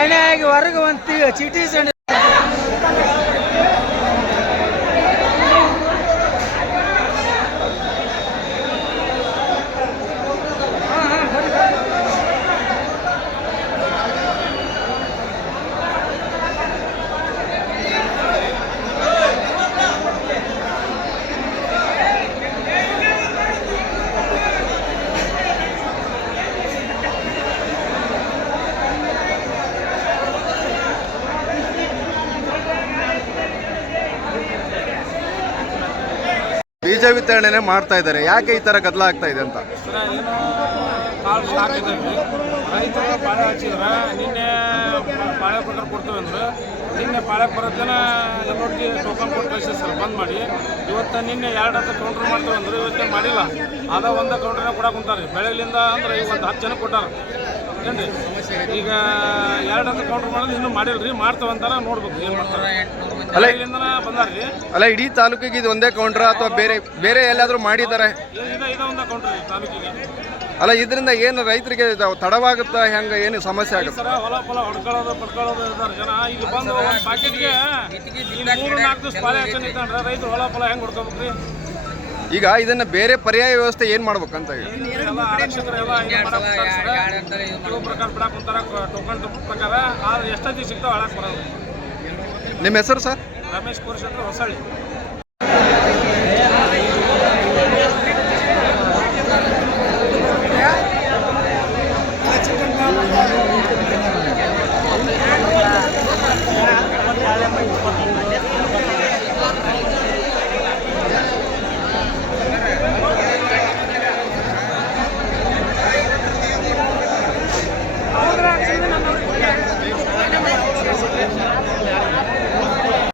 ಎಣ್ಣೆ ಆಗಿ ಹೊರಗೆ ಒಂದು ಚೀಟಿ ಸಣ್ಣ ಬೀಜ ವಿತರಣೆ ಮಾಡ್ತಾ ಇದ್ದಾರೆ. ಯಾಕೆ ಈ ತರ ಗದ್ದಲ ಆಗ್ತಾ ಇದೆ ಅಂತ ರೈತರು ಪಾಳೆ ಹಚ್ಚಿದ್ರೆ ನಿನ್ನೆ ಪಾಳೆ ಪ್ರಕಾರ ಕೊಡ್ತೇವೆ ಅಂದ್ರೆ ನಿನ್ನೆ ಪಾಳೆ ಬರೋದನ್ನ ಎಲ್ಲರಿಗೆ ಟೋಕನ್ ಕೊಟ್ಟು ಕಳಿಸಿ ಸರ್ ಬಂದ್ ಮಾಡಿ. ಇವತ್ತು ನಿನ್ನೆ 2 ಹತ್ತು ಕೌಂಟ್ರ್ ಮಾಡ್ತೇವೆ ಅಂದ್ರೆ ಇವತ್ತೇ ಮಾಡಿಲ್ಲ. ಅದ ಒಂದು ಕೌಂಟ್ರನ್ನ ಕೊಡಕ್ಕೆ ಕುಂತಾರೆ ಬೆಳಗ್ಲಿಂದ ಅಂದ್ರೆ ಇವತ್ತು 10 ಜನ ಕೊಟ್ಟಾರ ಏನ್ರಿ. ಈಗ 2 ಹತ್ತು ಕೌಂಟ್ರ್ ಮಾಡೋದು ಇನ್ನೂ ಮಾಡಿಲ್ರಿ, ಮಾಡ್ತೇವಂತಾರ ನೋಡ್ಬೇಕು ಏನು ಮಾಡ್ತಾರೆ. ಬೆಳಗ್ಲಿಂದ ಬಂದಾರ್ರಿ. ಅಲ್ಲ ಇಡೀ ತಾಲೂಕಿಗೆ ಇದು ಒಂದೇ ಕೌಂಟ್ರ ಅಥವಾ ಬೇರೆ ಬೇರೆ ಎಲ್ಲಾದ್ರೂ ಮಾಡಿದ್ದಾರೆ? ಇದ ಒಂದು ಕೌಂಟ್ರ್ ರೀ ತಾಲೂಕಿಗೆ. ಅಲ್ಲ ಇದರಿಂದ ಏನು ರೈತರಿಗೆ ತಡವಾಗುತ್ತಾ ಹೆಂಗ ಏನು ಸಮಸ್ಯೆ ಆಗುತ್ತೆ? ಸರ ಹೊಲ ಹೊಡ್ಕೊಳ್ಳೋದು ಪಡ್ಕೊಳ್ಳೋದು ಇದಾರೆ ಜನ. ಇಲ್ಲಿ ಬಂದು ಒಂದು ಪ್ಯಾಕೆಟ್ಗೆ 3-4 ದಿವಸ ಪಾಳೆ ಹಾಕ್ತಾನೆ ಇದ್ದಾನ್ರಿ ರೈತರು. ಹೊಲ ಹೆಂಗೆ ಹೊಡ್ಕೋಬೇಕ್ರಿ? ಈಗ ಇದನ್ನ ಬೇರೆ ಪರ್ಯಾಯ ವ್ಯವಸ್ಥೆ ಏನ್ ಮಾಡ್ಬೇಕಂತ ಎಲ್ಲ ಆರಕ್ಷಕರು ಎಲ್ಲ ಪ್ರಕಾರ ಬಿಡಾಕ್ ಕುಂತಾರ ಟೋಕನ್ ಪ್ರಕಾರ. ಆದ್ರೆ ಎಷ್ಟೊತ್ತಿಗೆ ಸಿಗ್ತಾವ ಹಾಳಾಕ್ ಬರೋದು. ನಿಮ್ಮ ಹೆಸರು ಸರ್? ರಮೇಶ್ ಕೋರ್ಸ್ ಹತ್ರ ಹೊಸಳ್ಳಿ.